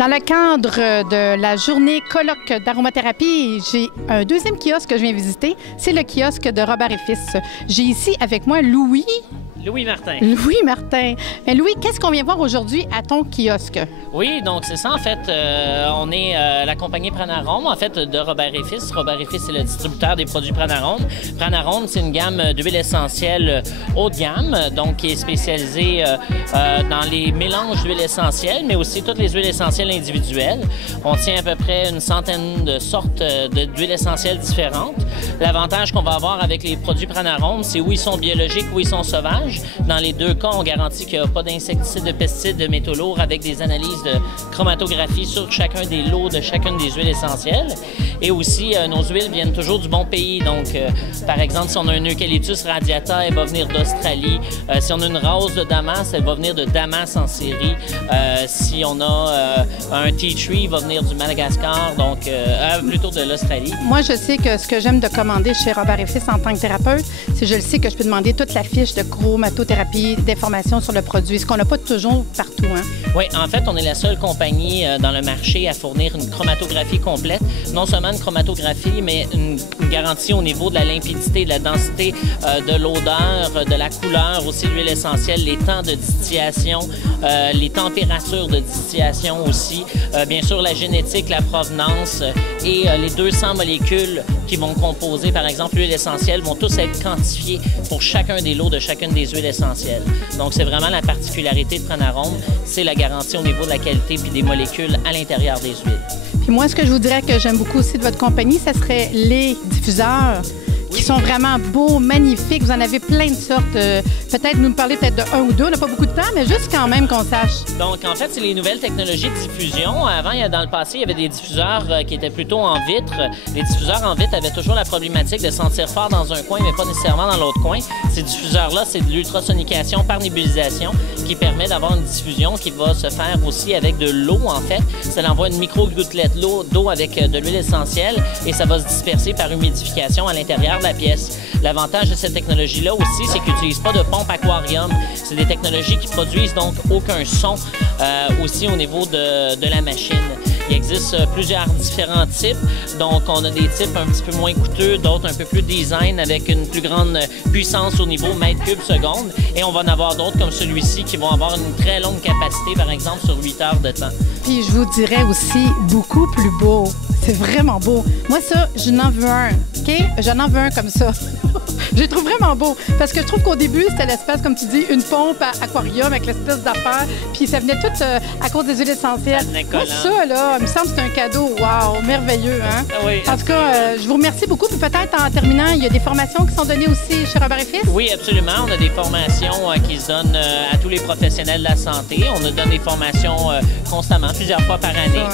Dans le cadre de la journée colloque d'aromathérapie, j'ai un deuxième kiosque que je viens visiter. C'est le kiosque de Robert et Fils. J'ai ici avec moi Louis. Louis Martin. Louis Martin. Mais Louis, qu'est-ce qu'on vient voir aujourd'hui à ton kiosque? Oui, donc c'est ça en fait. On est la compagnie Pranarome, en fait, de Robert et Fils. Robert et Fils, c'est le distributeur des produits Pranarome. Pranarome, c'est une gamme d'huiles essentielles haut de gamme, donc qui est spécialisée dans les mélanges d'huiles essentielles, mais aussi toutes les huiles essentielles individuelles. On tient à peu près une centaine de sortes d'huiles essentielles différentes. L'avantage qu'on va avoir avec les produits Pranarome, c'est où ils sont biologiques, où ils sont sauvages. Dans les deux cas, on garantit qu'il n'y a pas d'insecticides, de pesticides, de métaux lourds avec des analyses de chromatographie sur chacun des lots de chacune des huiles essentielles. Et aussi, nos huiles viennent toujours du bon pays. Donc, par exemple, si on a un Eucalyptus radiata, elle va venir d'Australie. Si on a une rose de Damas, elle va venir de Damas en Syrie. Si on a un tea tree, il va venir du Madagascar, donc plutôt de l'Australie. Moi, je sais que ce que j'aime de commander chez Robert et Fils en tant que thérapeute, c'est que je le sais que je peux demander toute la fiche de chromatothérapie, d'informations sur le produit, ce qu'on n'a pas toujours partout. Hein? Oui, en fait, on est la seule compagnie dans le marché à fournir une chromatographie complète. Non seulement une chromatographie, mais une garantie au niveau de la limpidité, de la densité, de l'odeur, de la couleur, aussi l'huile essentielle, les temps de distillation, les températures de distillation aussi, bien sûr la génétique, la provenance et les 200 molécules qui vont composer, par exemple, l'huile essentielle, vont tous être quantifiés pour chacun des lots de chacune des huiles essentielles. Donc, c'est vraiment la particularité de Pranarome, c'est la garantie au niveau de la qualité puis des molécules à l'intérieur des huiles. Puis moi, ce que je vous dirais que j'aime beaucoup aussi de votre compagnie, ce serait les diffuseurs qui sont vraiment beaux, magnifiques. Vous en avez plein de sortes. Peut-être nous parler peut-être de un ou deux. On n'a pas beaucoup de temps, mais juste quand même qu'on sache. Donc, en fait, c'est les nouvelles technologies de diffusion. Avant, dans le passé, il y avait des diffuseurs qui étaient plutôt en vitre. Les diffuseurs en vitre avaient toujours la problématique de sentir fort dans un coin, mais pas nécessairement dans l'autre coin. Ces diffuseurs-là, c'est de l'ultrasonication par nébulisation qui permet d'avoir une diffusion qui va se faire aussi avec de l'eau, en fait. Ça envoie une micro-gouttelette d'eau avec de l'huile essentielle et ça va se disperser par humidification à l'intérieur de la pièce. L'avantage de cette technologie-là aussi, c'est qu'ils n'utilisent pas de pompe aquarium. C'est des technologies qui produisent donc aucun son aussi au niveau de la machine. Il existe plusieurs différents types. Donc, on a des types un petit peu moins coûteux, d'autres un peu plus design avec une plus grande puissance au niveau mètre cube seconde. Et on va en avoir d'autres comme celui-ci qui vont avoir une très longue capacité, par exemple, sur 8 heures de temps. Puis, je vous dirais aussi beaucoup plus beau. C'est vraiment beau. Moi, ça, je n'en veux un. OK? J'en en veux un comme ça. Je les trouve vraiment beau. Parce que je trouve qu'au début, c'était l'espèce, comme tu dis, une pompe à aquarium avec l'espèce d'affaire. Puis ça venait tout à cause des huiles essentielles. Moi, ça, là, il me semble que c'est un cadeau. Wow, merveilleux, hein? Oui, en tout cas, je vous remercie beaucoup. Puis peut-être, en terminant, il y a des formations qui sont données aussi chez Robert et Fils? Oui, absolument. On a des formations qui se donnent à tous les professionnels de la santé. On nous donne des formations constamment, plusieurs fois par année,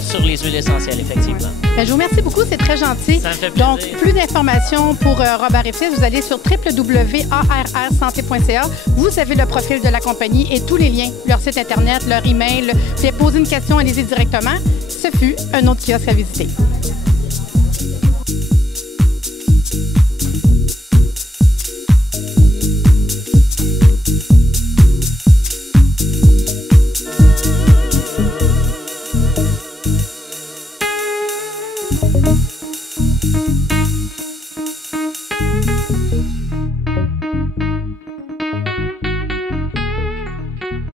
sur les huiles essentielles, effectivement. Bien, je vous remercie beaucoup. C'est très gentil. Ça me fait plaisir. Donc, plus d'informations pour Robert et Fils, vous allez sur www.arrsanté.ca. Vous avez le profil de la compagnie et tous les liens, leur site Internet, leur email. Vous pouvez poser une question, allez-y directement. Ce fut un autre kiosque à visiter.